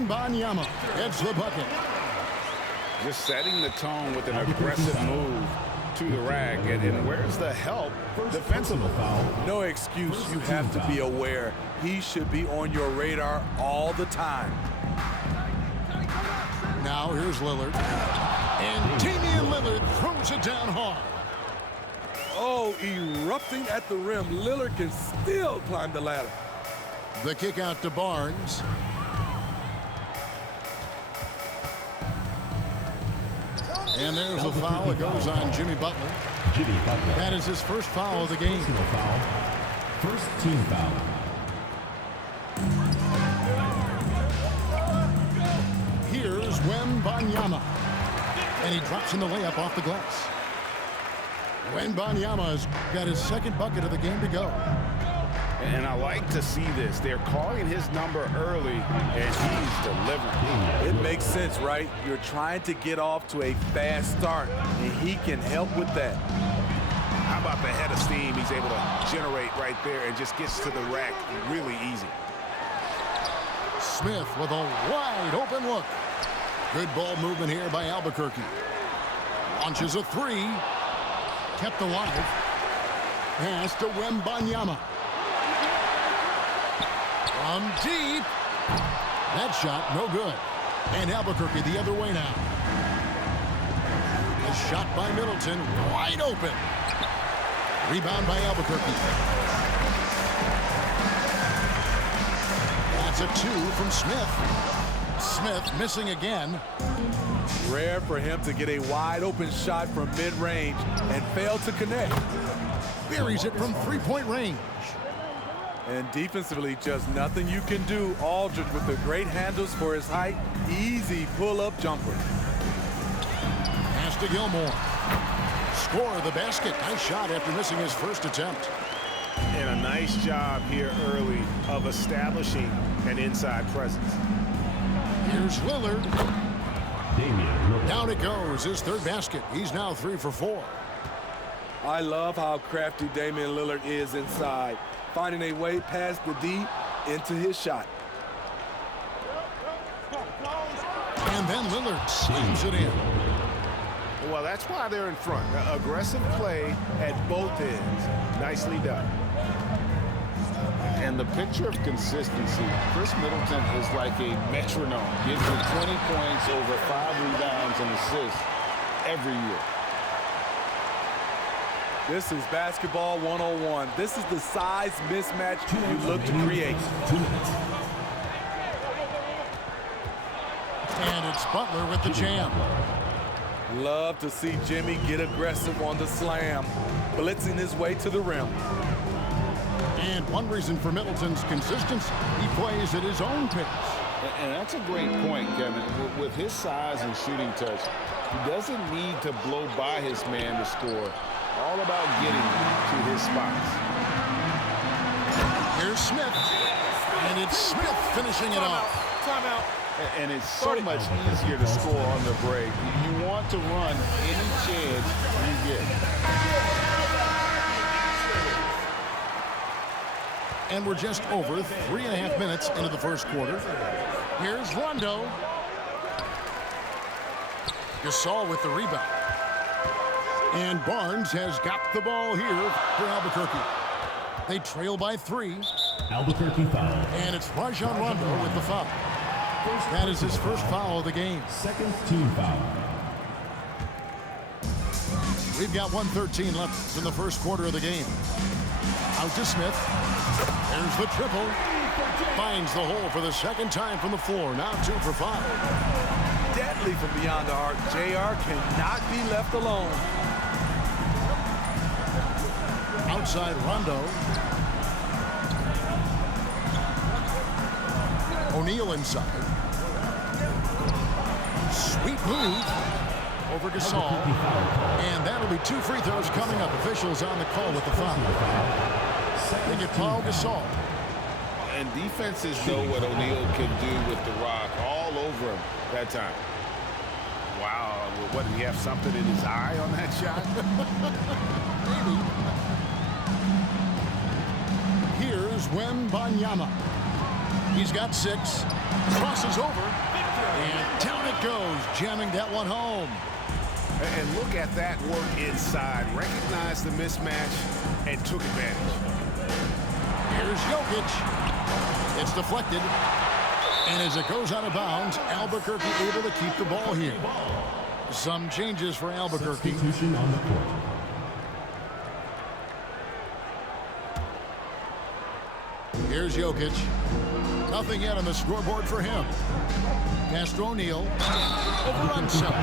Wembanyama gets the bucket. Just setting the tone with an aggressive move to the rack. And where's the help defensively? No excuse. You have to be aware. He should be on your radar all the time. Now here's Lillard. And Damian Lillard throws it down hard. Oh, erupting at the rim. Lillard can still climb the ladder. The kick out to Barnes. And there's a foul. It goes on Jimmy Butler. That is his first foul of the game. First team foul. Here's Wembanyama. And he drops in the layup off the glass. Wembanyama has got his second bucket of the game to go. And I like to see this. They're calling his number early, and he's delivering. It makes sense, right? You're trying to get off to a fast start, and he can help with that. How about the head of steam he's able to generate right there and just gets to the rack really easy. Smith with a wide open look. Good ball movement here by Albuquerque. Launches a three. Kept alive. Pass to Wembanyama. From deep. That shot no good. And Albuquerque the other way now. A shot by Middleton. Wide open. Rebound by Albuquerque. That's a two from Smith. Smith missing again. Rare for him to get a wide open shot from mid-range and fail to connect. Buries it from three-point range. And defensively, just nothing you can do. Aldridge with the great handles for his height. Easy pull-up jumper. Pass to Gilmore. Score of the basket. Nice shot after missing his first attempt. And a nice job here early of establishing an inside presence. Here's Lillard. Damian Lillard. Down it goes. His third basket. He's now 3 for 4. I love how crafty Damian Lillard is inside, finding a way past the D into his shot. And then Lillard slams it in. Well, that's why they're in front. Aggressive play at both ends. Nicely done. And the picture of consistency, Chris Middleton is like a metronome. Gives you 20 points, over 5 rebounds and assists every year. This is basketball 101. This is the size mismatch you look to create. And it's Butler with the jam. Love to see Jimmy get aggressive on the slam, blitzing his way to the rim. And one reason for Middleton's consistency, he plays at his own pace. And that's a great point, Kevin. With his size and shooting touch, he doesn't need to blow by his man to score. All about getting to his spots. Here's Smith. And it's Smith finishing it off. Timeout. And it's so much easier to score on the break. You want to run any chance you get. And we're just over 3.5 minutes into the first quarter. Here's Rondo. Gasol with the rebound. And Barnes has got the ball here for Albuquerque. They trail by 3. Albuquerque foul. And it's Rajon Rondo with the foul. That is his first foul of the game. Second team foul. We've got 1:13 left in the first quarter of the game. Out to Smith. There's the triple. Finds the hole for the second time from the floor. Now 2 for 5. Deadly from beyond the arc. JR cannot be left alone. Outside Rondo. O'Neal inside. Sweet move over Gasol. And that'll be 2 free throws coming up. Officials on the call with the foul. They get Paul Gasol. And defenses know what O'Neal can do with the rock all over him that time. Wow, what, did he have something in his eye on that shot? Maybe. Here's Wembanyama. He's got 6. Crosses over. And down it goes, jamming that one home. And look at that work inside. Recognized the mismatch and took advantage. Here's Jokic. It's deflected. And as it goes out of bounds, Albuquerque able to keep the ball here. Some changes for Albuquerque. Substitution on the court. Here's Jokic. Nothing yet on the scoreboard for him. Pass to O'Neal. Over Unseld.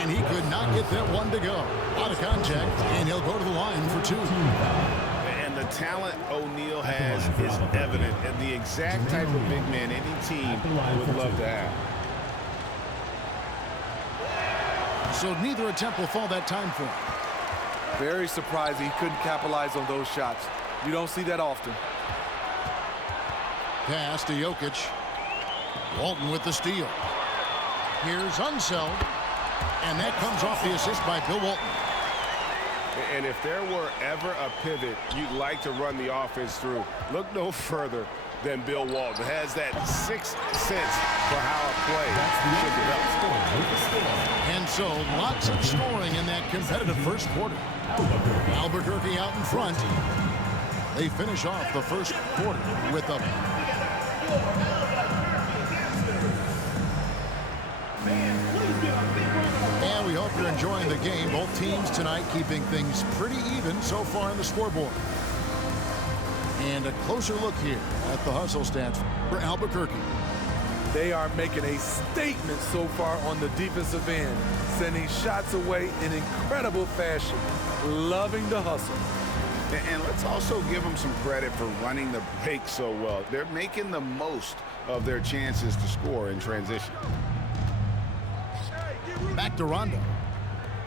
And he could not get that one to go. Out of contact, and he'll go to the line for 2. And the talent O'Neal has is evident, and the exact type of big man any team would love to have. So neither attempt will fall that time for him. Very surprised he couldn't capitalize on those shots. You don't see that often. Pass to Jokic. Walton with the steal. Here's Unseld. And that comes off the assist by Bill Walton. And if there were ever a pivot you'd like to run the offense through, look no further than Bill Walton. Has that 6th sense for how a play should develop. And so lots of scoring in that competitive first quarter. Albuquerque out in front. They finish off the first quarter with a and we hope you're enjoying the game. Both teams tonight keeping things pretty even so far on the scoreboard. And a closer look here at the hustle stats for Albuquerque. They are making a statement so far on the defensive end, sending shots away in incredible fashion, loving the hustle. And let's also give them some credit for running the break so well. They're making the most of their chances to score in transition. Back to Rondo.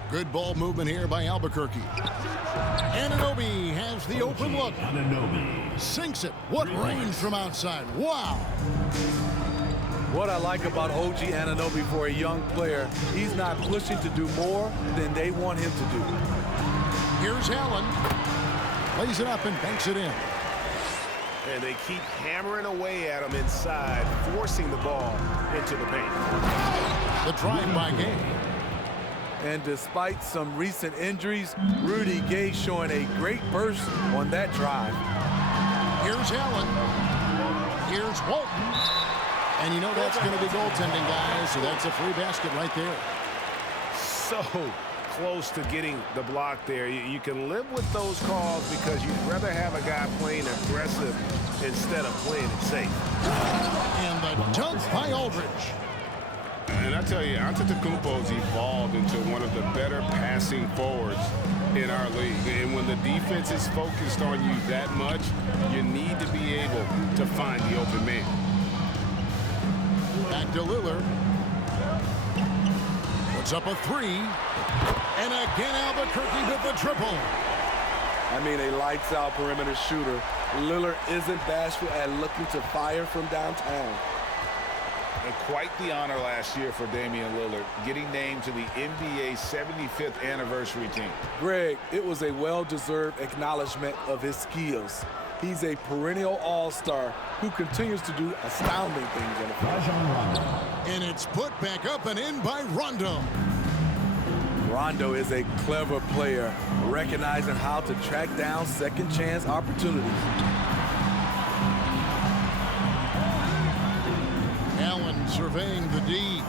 Good ball movement here by Albuquerque. Anunoby has the open look. Anunoby. Sinks it. What range from outside. Wow. What I like about OG Anunoby for a young player, he's not pushing to do more than they want him to do. Here's Allen. Lays it up and banks it in. And they keep hammering away at him inside, forcing the ball into the paint. The drive by Gay. And despite some recent injuries, Rudy Gay showing a great burst on that drive. Here's Allen. Here's Walton. And you know that's going to be goaltending, guys, so that's a free basket right there. So close to getting the block there. You can live with those calls because you'd rather have a guy playing aggressive instead of playing it safe. And the dunk by Aldridge. And I tell you, Antetokounmpo's evolved into one of the better passing forwards in our league. And when the defense is focused on you that much, you need to be able to find the open man. Back to Lillard. Puts up a 3. And again, Albuquerque with the triple. I mean, a lights-out perimeter shooter. Lillard isn't bashful at looking to fire from downtown. And quite the honor last year for Damian Lillard, getting named to the NBA 75th anniversary team. Greg, it was a well-deserved acknowledgement of his skills. He's a perennial all-star who continues to do astounding things on the floor. And it's put back up and in by Rondo. Rondo is a clever player, recognizing how to track down second-chance opportunities. Allen surveying the D.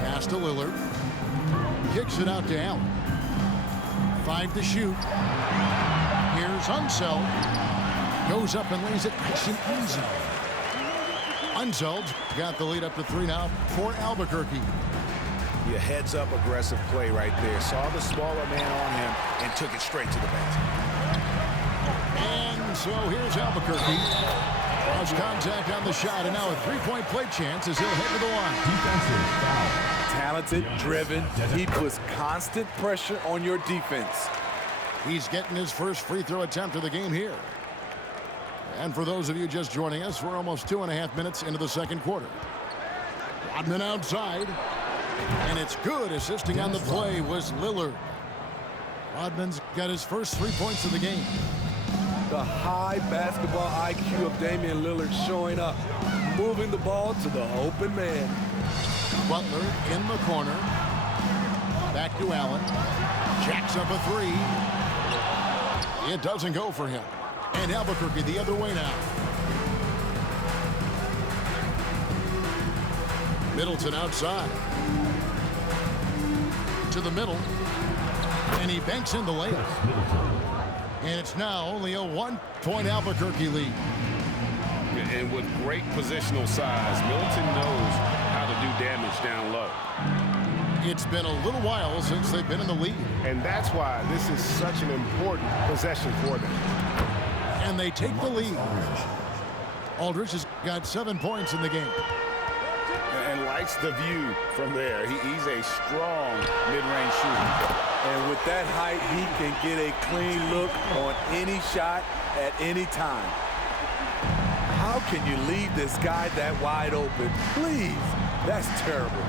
Pass to Lillard. Kicks it out to Allen. 5 to shoot. Here's Unseld. Goes up and lays it nice and easy. Unseld's got the lead up to 3 now for Albuquerque. A heads-up aggressive play right there. Saw the smaller man on him and took it straight to the basket. And so here's Albuquerque. Cross contact on the shot, and now a 3-point play chance as he'll head to the line. Defensive foul. Talented, driven, he puts constant pressure on your defense. He's getting his first free throw attempt of the game here. And for those of you just joining us, we're almost 2.5 minutes into the second quarter. Rodman outside. And it's good. Assisting on the play was Lillard. Rodman's got his first 3 points of the game. The high basketball IQ of Damian Lillard showing up, moving the ball to the open man. Butler in the corner. Back to Allen. Jacks up a three. It doesn't go for him. And Albuquerque the other way now. Middleton outside. To the middle. And he banks in the layup. And it's now only a 1-point Albuquerque lead. And with great positional size, Middleton knows how to do damage down low. It's been a little while since they've been in the lead. And that's why this is such an important possession for them. And they take the lead. Aldridge has got 7 points in the game. And likes the view from there. He's a strong mid-range shooter. And with that height, he can get a clean look on any shot at any time. How can you leave this guy that wide open? Please, that's terrible.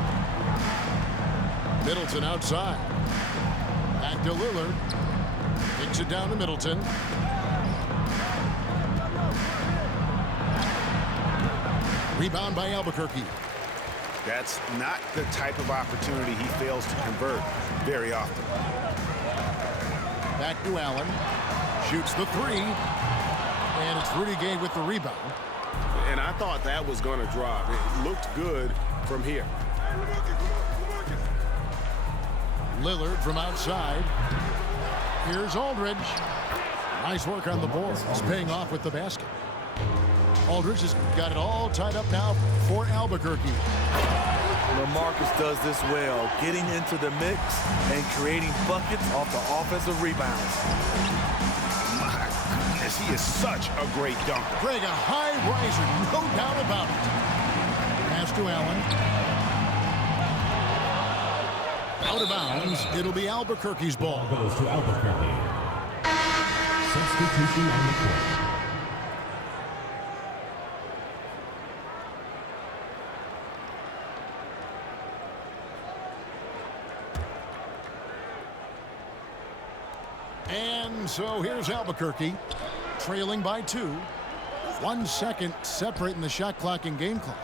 Middleton outside. Back to Lillard. Kicks it down to Middleton. Rebound by Albuquerque. That's not the type of opportunity he fails to convert very often. Back to Allen. Shoots the three. And it's Rudy Gay with the rebound. And I thought that was going to drop. It looked good from here. Lillard from outside. Here's Aldridge. Nice work on the board. He's paying off with the basket. Aldridge has got it all tied up now for Albuquerque. LaMarcus does this well, getting into the mix and creating buckets off the offensive rebounds. My goodness, he is such a great dunker. Greg, a high riser, no doubt about it. Pass to Allen. Out of bounds. It'll be Albuquerque's ball. Goes to Albuquerque. Substitution on the court. And so here's Albuquerque, trailing by 2. 1 second separating the shot clock and game clock.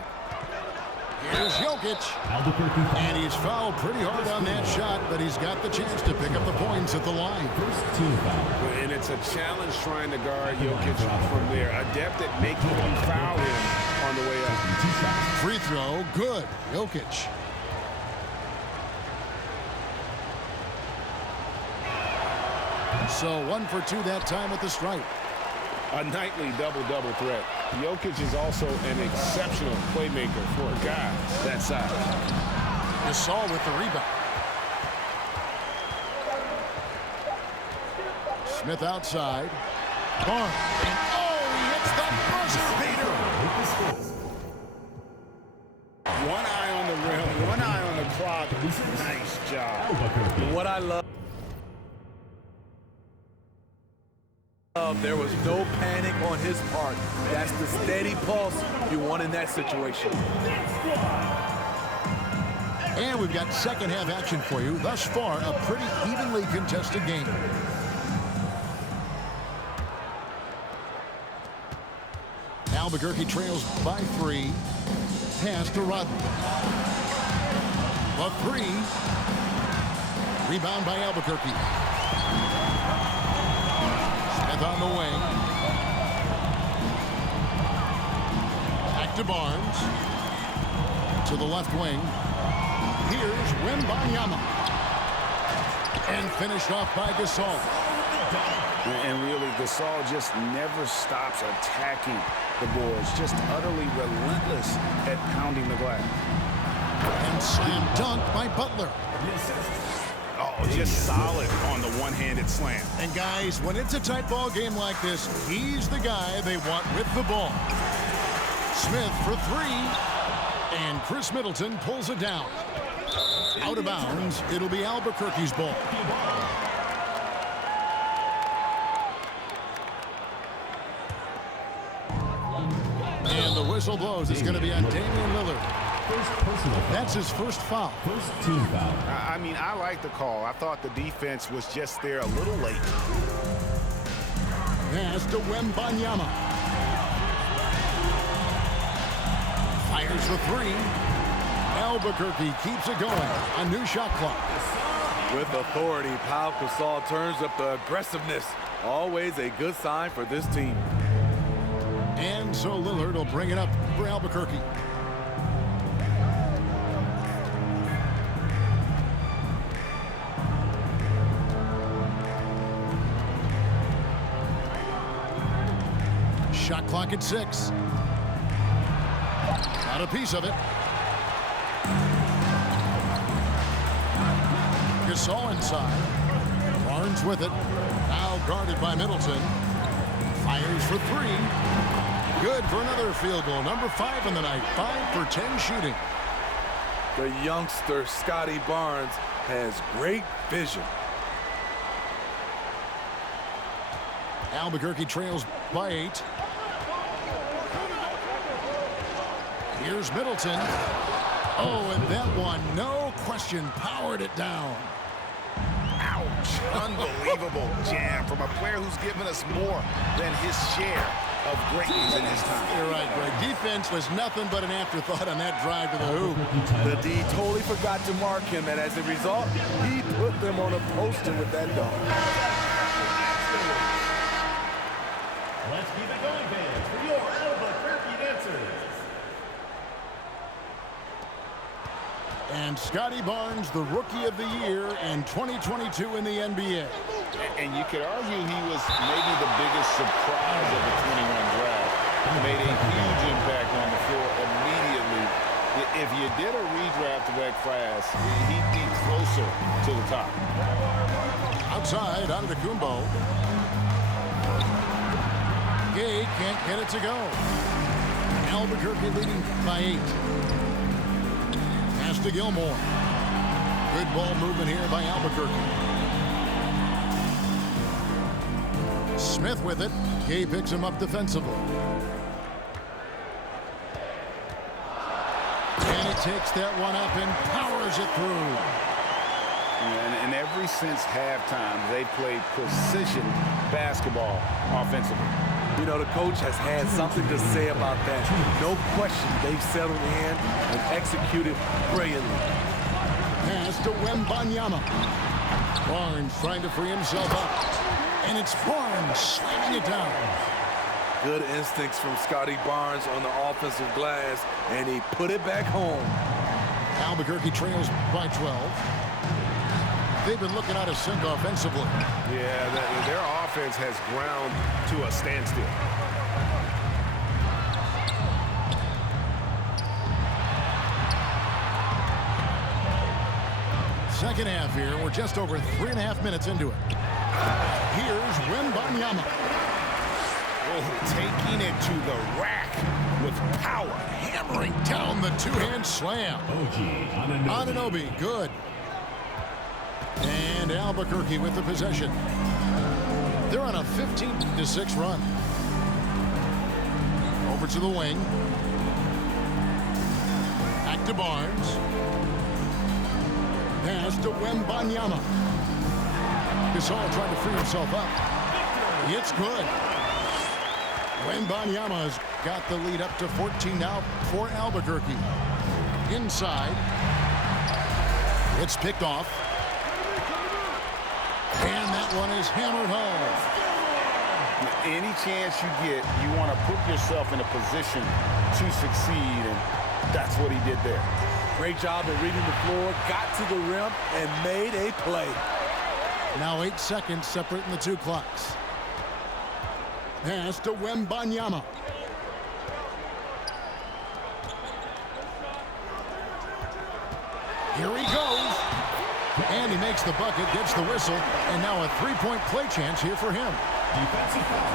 Here's Jokic. Albuquerque. And he's fouled pretty hard on that shot, but he's got the chance to pick up the points at the line. First team foul. And it's a challenge trying to guard Jokic from there. Adept at making him foul him on the way up. 2 shots. Free throw, good. Jokic. So 1 for 2 that time at the stripe. A nightly double-double threat. Jokic is also an exceptional playmaker for a guy that size. Gasol with the rebound. Smith outside. Barnes. And he hits the buzzer beater. 1 eye on the rim, 1 eye on the clock. Nice job. What I love, there was no panic on his part. That's the steady pulse you want in that situation. And we've got second half action for you. Thus far, a pretty evenly contested game. Albuquerque trails by 3. Pass to Rodney. A 3. Rebound by Albuquerque. Smith on the wing. Back to Barnes. To the left wing. Here's Wembanyama. And finished off by Gasol. And really, Gasol just never stops attacking the boards. Just utterly relentless at pounding the glass. And slam dunk by Butler. Oh, just solid on the one-handed slam. And guys, when it's a tight ball game like this, he's the guy they want with the ball. Smith for 3. And Chris Middleton pulls it down. Out of bounds, it'll be Albuquerque's ball. And the whistle blows. It's going to be on Damian Lillard. First personal foul. That's his first foul. First team foul. I mean, I like the call. I thought the defense was just there a little late. Pass to Wembanyama. Fires the three. Albuquerque keeps it going. A new shot clock. With authority, Pau Gasol turns up the aggressiveness. Always a good sign for this team. And so Lillard will bring it up for Albuquerque. Shot clock at 6. Got a piece of it. Gasol inside. Barnes with it. Now guarded by Middleton. Fires for 3. Good for another field goal. Number 5 on the night. 5 for 10 shooting. The youngster, Scotty Barnes, has great vision. Albuquerque trails by 8. Here's Middleton. Oh, and that one, no question, powered it down. Ouch. Unbelievable jam from a player who's given us more than his share of greatness in his time. You're right, Greg. Defense was nothing but an afterthought on that drive to the hoop. The D totally forgot to mark him, and as a result, he put them on a poster with that dunk. Let's keep it going, fans, for your Albuquerque Dancers. And Scotty Barnes, the Rookie of the Year in 2022 in the NBA. And you could argue he was maybe the biggest surprise of the 21 draft. He made a huge impact on the floor immediately. If you did a redraft of that class, he'd be closer to the top. Outside, Antetokounmpo. Gay can't get it to go. Albuquerque leading by 8. Pass to Gilmore. Good ball movement here by Albuquerque. Smith with it. Gay picks him up defensively. And he takes that one up and powers it through. And ever since halftime, they played precision basketball offensively. You know, the coach has had something to say about that. No question, they've settled in and executed brilliantly. Pass to Wembanyama. Barnes trying to free himself up. And it's Barnes slamming it down. Good instincts from Scotty Barnes on the offensive glass, and he put it back home. Albuquerque trails by 12. They've been looking out of sync offensively. Yeah, their offense has ground to a standstill. Second half here. We're just over 3.5 minutes into it. Here's Wembanyama. Oh, taking it to the rack with power. Hammering down the two-hand slam. OG Anunoby. Anunoby, good. And Albuquerque with the possession. They're on a 15-6 run. Over to the wing. Back to Barnes. Pass to Wembanyama. Gasol trying to free himself up. It's good. Wembanyama's got the lead up to 14 now for Albuquerque. Inside. It's picked off. And that one is hammered home. Any chance you get, you want to put yourself in a position to succeed, and that's what he did there. Great job of reading the floor, got to the rim, and made a play. Now 8 seconds separating the two clocks. Pass to Wembanyama. Here he goes. And he makes the bucket, gets the whistle, and now a three-point play chance here for him.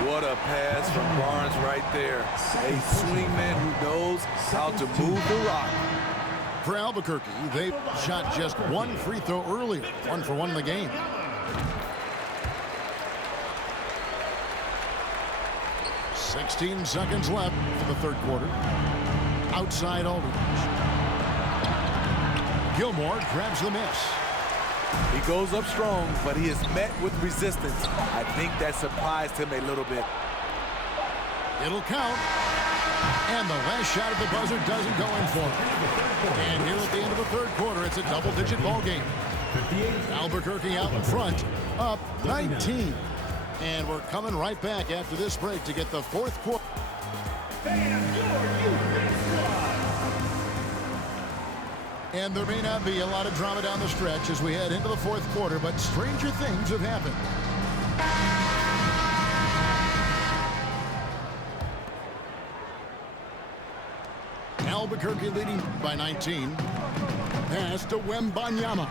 What a pass from Barnes right there. A swingman who knows how to move the rock. For Albuquerque, they shot just one free throw earlier. 1 for 1 in the game. "16 seconds left for the third quarter. Outside Aldridge. Gilmore grabs the miss. He goes up strong, but he is met with resistance. I think that surprised him a little bit. It'll count. And the last shot at the buzzer doesn't go in for him. And here at the end of the third quarter, it's a double-digit ball game. Albuquerque out in front, up 19. And we're coming right back after this break to get the fourth quarter. And there may not be a lot of drama down the stretch as we head into the fourth quarter, but stranger things have happened. Albuquerque leading by 19. Pass to Wembanyama.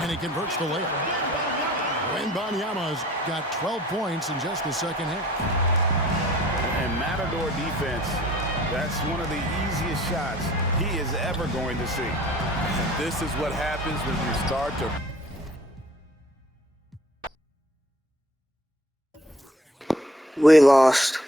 And he converts the layup. Wembanyama's got 12 points in just the second half. And Matador defense, that's one of the easiest shots he is ever going to see. And this is what happens when you start to... We lost.